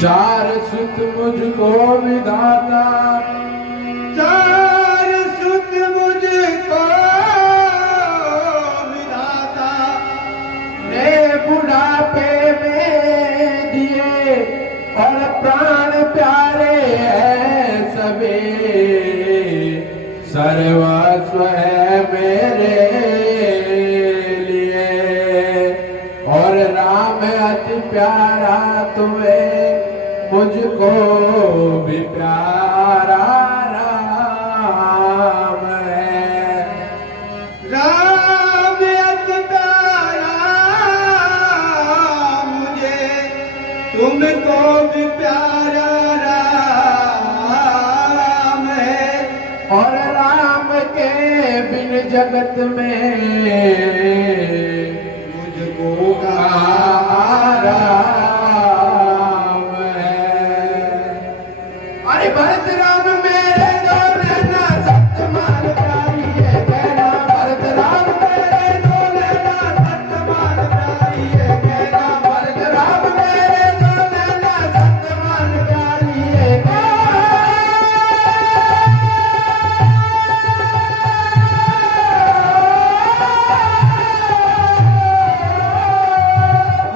चार सुत मुझको विधाता, चार सुत मुझको विधाता ने बुढ़ापे में दिए और प्राण प्यारे हैं सभी, सर्वस्व है मेरे लिए और राम अति प्यारा तुम्हें मुझको भी प्यारा राम है। राम अति प्यारा मुझे तुमको भी प्यारा राम है और राम के बिन जगत में मुझको आराम भरत राम मेरे दो नैना सत्यमान प्यारी है कहना, भरत राम मेरे दो नैना सत्यमान प्यारी है कहना, भरत राम मेरे दो नैना सत्यमान प्यारी है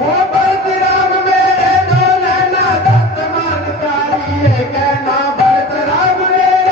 वो भरत राम मेरे दो नैना सत्यमान प्यारी है कहना, भरत राम मेरे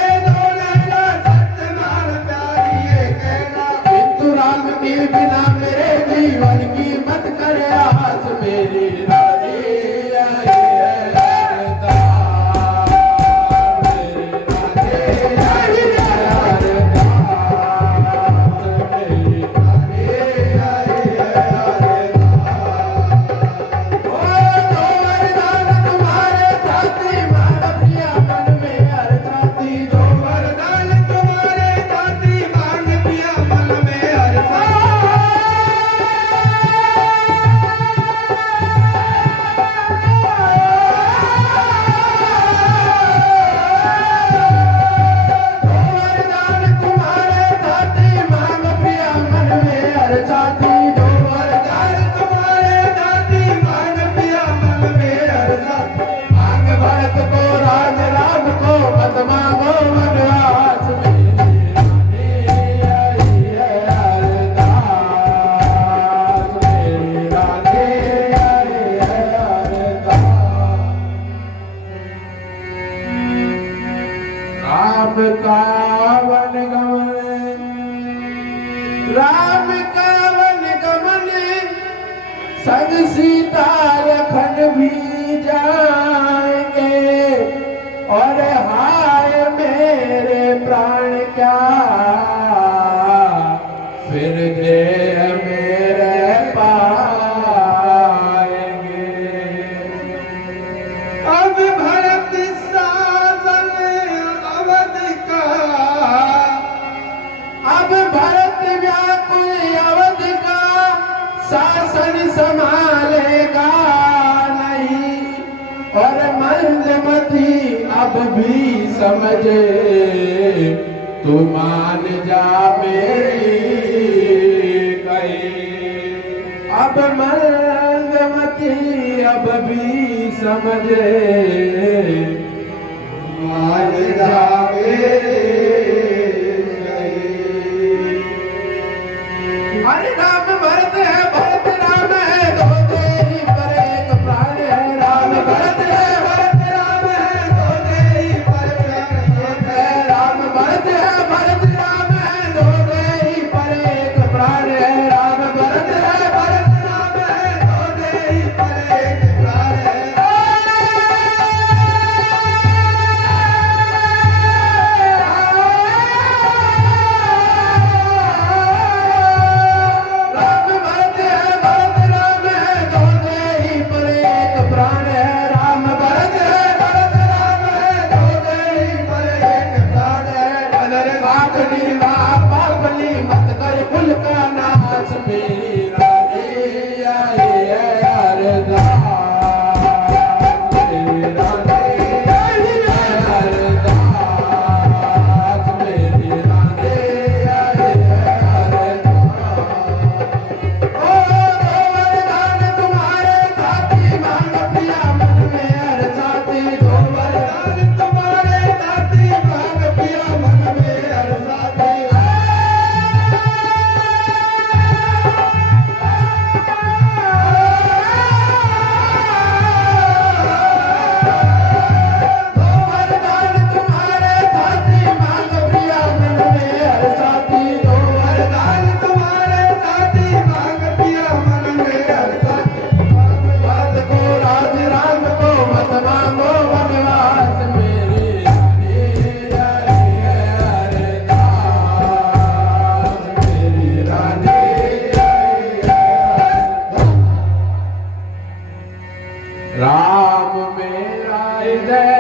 राम का वन गमन, राम का वन गमन, संग सीता लखन भी जाएंगे। और हाय मेरे प्राण क्या फिर देह मेरे पाएंगे। अब भरत शासन अवध का, अब भरत व्याकुल अवध का, शासन संभालेगा नहीं। और मंदमती अब भी समझे, तू मान जा मेरी कही। अब मंदमती अब भी समझे, मान जा मेरे अरे राम भरत है, भरत राम है, दो तेरी पर एक प्राण है। राम भरत है, भरत राम है, दो तेरी पर एक प्राण है। राम भरत है, भरत राम है, दो तेरी पर एक प्राण है। राम भरत है, भरत राम है, दो तेरी पर एक प्राण है। राम भरत है, भरत राम है, दो तेरी पर एक प्राण है। राम भरत है, भरत राम है, दो तेरी पर एक प्राण है। अरे बापली बापली मत कर कुल का नाश, मेरी रानी आई है अरदास। मेरी रानी आई है अरदास, मेरी रानी आई है अरदास। ओ वरदान तुम्हारे साथी, मांग प्रिया मन में हर साथी। दो वरदान तुम्हारे साथी, मांग प्रिया मन में हर साथी। दो वरदान तुम्हारे साथी, मांग प्रिया मन में हर साथी। दो वरदान तुम्हारे साथी, मांग प्रिया मन में हर साथी। बात को राज राम को मत मांगो वनवास, मेरी रानी आई है अरदास। मेरी रानी आई है अरदास। राम मेरा हृदय,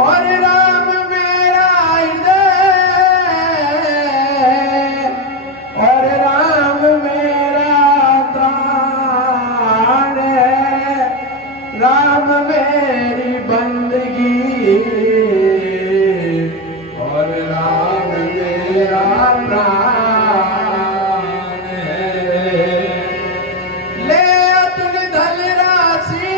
और राम मेरा हृदय, और राम मेरा प्राण है। राम मेरी बंदगी, और राम मेरा प्राण है। ले अतुल धन राशि,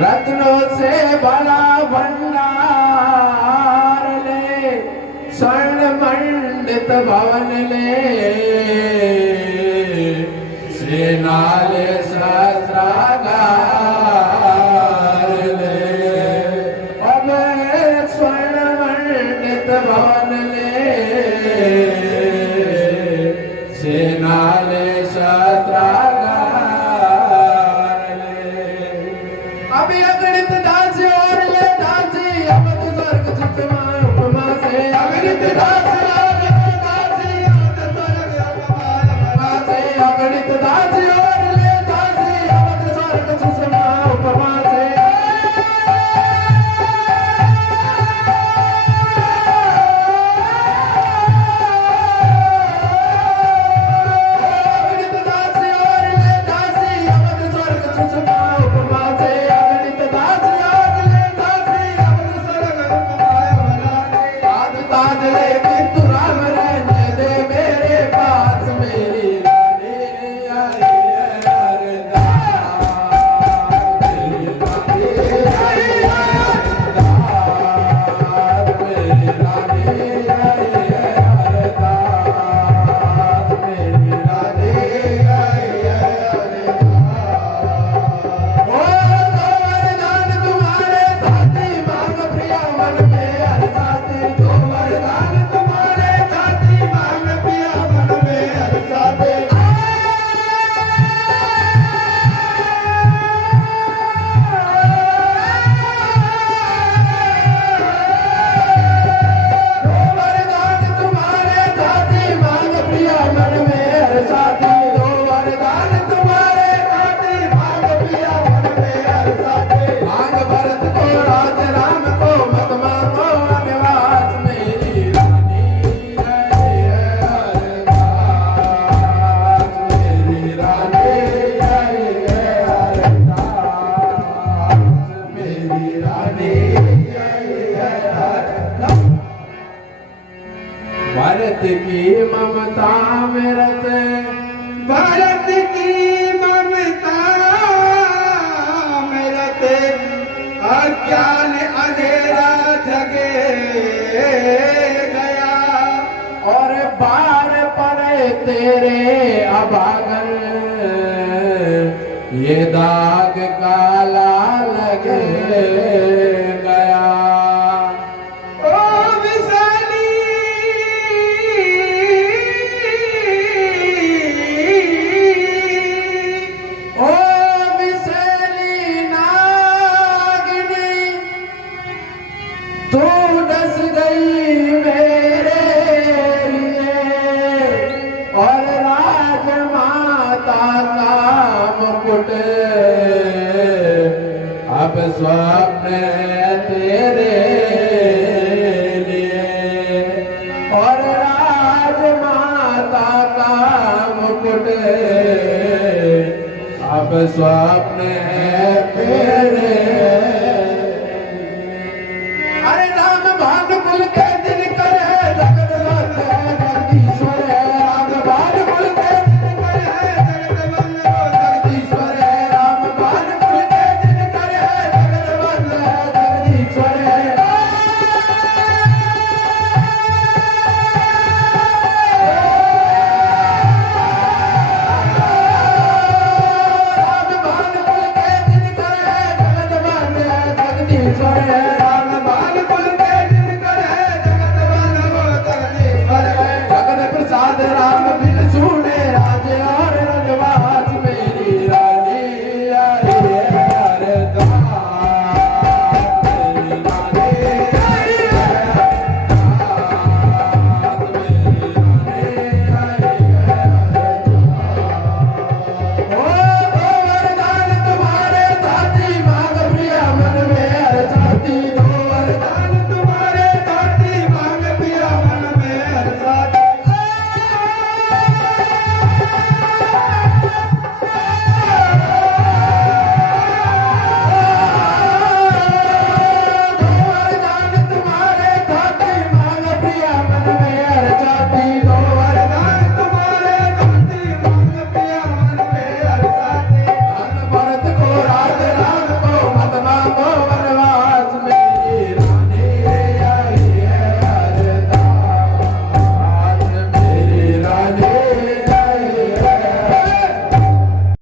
रत्नों से बड़ा भंडार ले। स्वर्ण मंडित भवन ले, सेना ले सहस्रागार ले। अब स्वर्ण मंडित भवन ले, सेना ले सहस्रागार ले। अभी अगणित दास और ले दासी, अब तो स्वर्ग सुषमा उपमा से। अगणित दास और ले दासी, अब तो स्वर्ग उपमा से। अगणित दास और ले दासी, अब तो स्वर्ग सुषमा उपमा से। अगणित दास और ले दासी, अब तो स्वर्ग सुषमा उपमा से। अगणित दास और ले दासी, अब तो स्वर्ग उपमा अमृत भरत की ममता अमृत अज्ञान अंधेरा जगे गया और बार पड़े तेरे अभागन ये दाग काला लगे गया। ओ विशाली ओ विषैली नागिनी तू डस गई मेरे लिए और राजमाता का मुकुट अब स्वप्न है तेरे लिए और राजमाता का मुकुट अब स्वप्न है तेरे